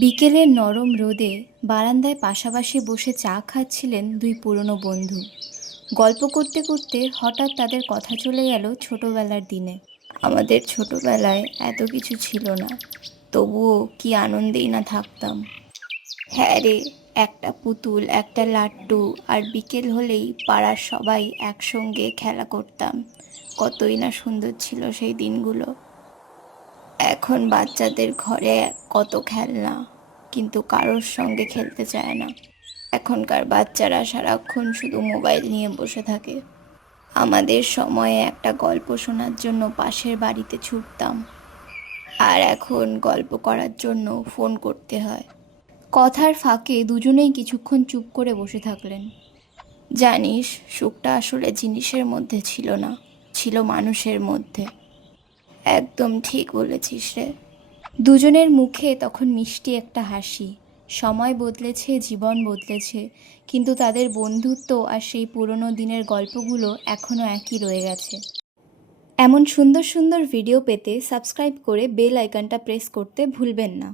বিকেলের নরম রোদে বারান্দায় পাশাপাশি বসে চা খাচ্ছিলেন দুই পুরনো বন্ধু। গল্প করতে করতে হঠাৎ তাদের কথা চলে গেল ছোটবেলার দিনে। আমাদের ছোটবেলায় এত কিছু ছিল না, তবুও কি আনন্দেই না থাকতাম। হ্যাঁ রে, একটা পুতুল, একটা লাড্ডু, আর বিকেল হলেই পাড়ার সবাই একসঙ্গে খেলা করতাম। কতই না সুন্দর ছিল সেই দিনগুলো। এখন বাচ্চাদের ঘরে কত খেলনা, কিন্তু কারোর সঙ্গে খেলতে চায় না। এখনকার বাচ্চারা সারাক্ষণ শুধু মোবাইল নিয়ে বসে থাকে। আমাদের সময়ে একটা গল্প শোনার জন্য পাশের বাড়িতে ছুটতাম, আর এখন গল্প করার জন্য ফোন করতে হয়। কথার ফাঁকে দুজনেই কিছুক্ষণ চুপ করে বসে থাকলেন। জানিস, সুখটা আসলে জিনিসের মধ্যে ছিল না, ছিল মানুষের মধ্যে। একদম ঠিক বলেছিস রে। দুজনের মুখে তখন মিষ্টি একটা হাসি। সময় বদলেছে, জীবন বদলেছে, কিন্তু তাদের বন্ধুত্ব আর সেই পুরনো দিনের গল্পগুলো এখনও একই রয়ে গেছে। এমন সুন্দর সুন্দর ভিডিও পেতে সাবস্ক্রাইব করে বেল আইকনটা প্রেস করতে ভুলবেন না।